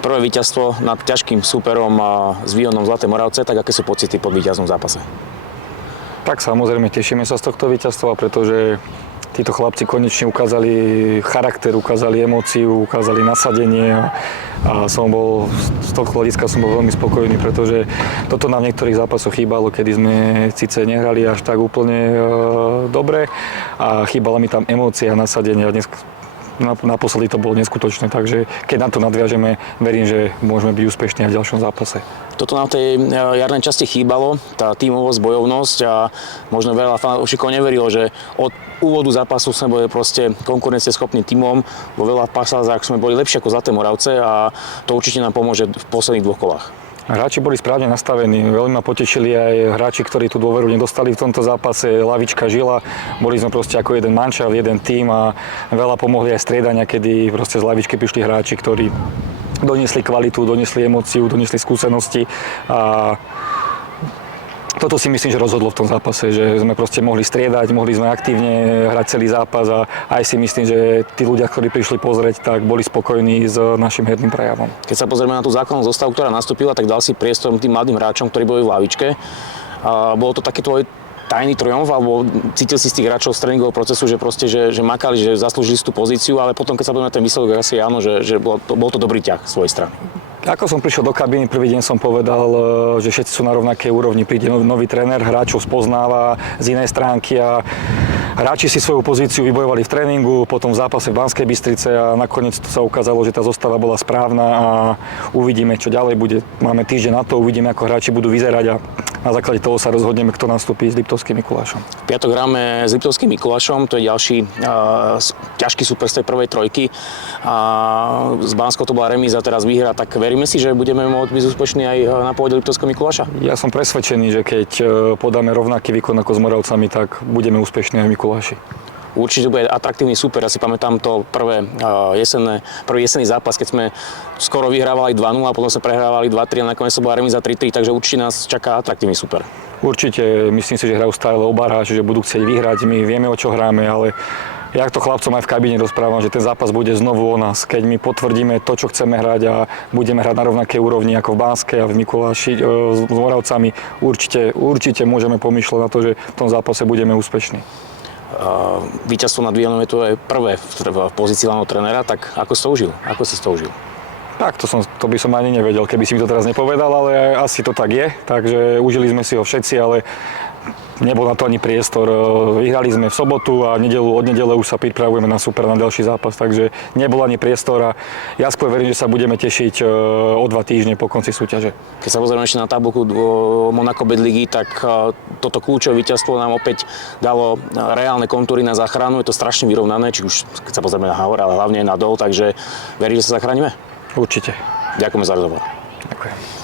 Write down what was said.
Prvé víťazstvo nad ťažkým súperom s Výhonom Zlaté Moravce, tak aké sú pocity po víťaznom zápase? Tak samozrejme tešíme sa z tohto víťazstva, pretože títo chlapci konečne ukázali charakter, ukázali emóciu, ukázali nasadenie a som bol, z toho hľadiska som bol veľmi spokojný, pretože toto nám v niektorých zápasoch chýbalo, kedy sme síce nehrali až tak úplne dobre a chýbala mi tam emócia a nasadenie a dnes naposledy to bolo neskutočné, takže keď na to nadviažeme, verím, že môžeme byť úspešní aj v ďalšom zápase. Toto nám v tej jarnej časti chýbalo, tá tímovosť, bojovnosť a možno veľa fanúšikov neverilo, že od úvodu zápasu sme boli proste konkurencieschopným tímom, vo veľa pasázach sme boli lepšie ako Zlaté Moravce a to určite nám pomôže v posledných 2 kolách. Hráči boli správne nastavení, veľmi ma potešili aj hráči, ktorí tú dôveru nedostali v tomto zápase, lavička žila, boli sme proste ako jeden manšaft, jeden tím a veľa pomohli aj striedania, kedy proste z lavičky prišli hráči, ktorí doniesli kvalitu, doniesli emóciu, doniesli skúsenosti a toto si myslím, že rozhodlo v tom zápase, že sme proste mohli striedať, mohli sme aktívne hrať celý zápas a aj si myslím, že tí ľudia, ktorí prišli pozrieť, tak boli spokojní s našim herným prejavom. Keď sa pozrieme na tú základnú zostavu, ktorá nastúpila, tak dal si priestor tým mladým hráčom, ktorí boli v lavičke. Bolo to taký tvoj tajný triumf, alebo cítil si z tých hráčov z tréningového procesu, že proste, že makali, že zaslúžili si tú pozíciu, ale potom, keď sa pozrieme na ten výsledok, asi áno, že bol to dobrý ťah z svojej strany. Ako som prišiel do kabíny, prvý deň som povedal, že všetci sú na rovnakej úrovni. Príde nový tréner, hráčov spoznáva z inej stránky a hráči si svoju pozíciu vybojovali v tréningu, potom v zápase v Banskej Bystrice a nakoniec sa ukázalo, že tá zostava bola správna a uvidíme, čo ďalej bude. Máme týždeň na to, uvidíme, ako hráči budú vyzerať a na základe toho sa rozhodneme, kto nastúpi s Liptovským Mikulášom. V piatok hráme s Liptovským Mikulášom, to je ďalší ťažký súper z tej prvej trojky. S Banskou to bola remíza, teraz výhra, tak veríme si, že budeme môcť byť úspešní aj na pôde Liptovského Mikuláša? Ja som presvedčený, že keď podáme rovnaký výkon ako s Moravcami, tak budeme úspešní aj v Mikuláši. Určite bude atraktívny súper. Ja si pamätám to prvý jesenný zápas, keď sme skoro vyhrávali 2-0 a potom sa prehrávali 2-3 a nakoniec to bola remíza 3-3, takže určite nás čaká atraktívny súper. Určite, myslím si, že hrajú stále oba hráči, že budú chcieť vyhrať. My vieme, o čo hráme, ale ja to chlapcom aj v kabíne rozprávam, že ten zápas bude znovu o nás. Keď my potvrdíme to, čo chceme hrať a budeme hrať na rovnakej úrovni ako v Banskej a v Mikuláši s Moravcami, určite môžeme pomýšľať na to, že v tom zápase budeme úspešní. Víťazstvo nad Výhonom je to prvé v pozícii hlavného trénera, tak ako si to užil? Ako si to užil? Tak, to by som ani nevedel, keby si mi to teraz nepovedal, ale asi to tak je. Takže užili sme si ho všetci, ale nebol na to ani priestor. Vyhrali sme v sobotu a od nedele už sa pripravujeme na super, na ďalší zápas, takže nebol ani priestor a ja skôr verím, že sa budeme tešiť o 2 týždne po konci súťaže. Keď sa pozrieme ešte na tabuľku Monaco Bedligy, tak toto kľúčové víťazstvo nám opäť dalo reálne kontúry na záchranu. Je to strašne vyrovnané, či už keď sa pozrieme na hore, ale hlavne aj na dol, takže verím, že sa zachránime? Určite. Ďakujeme za rozhovor. Ďakujem.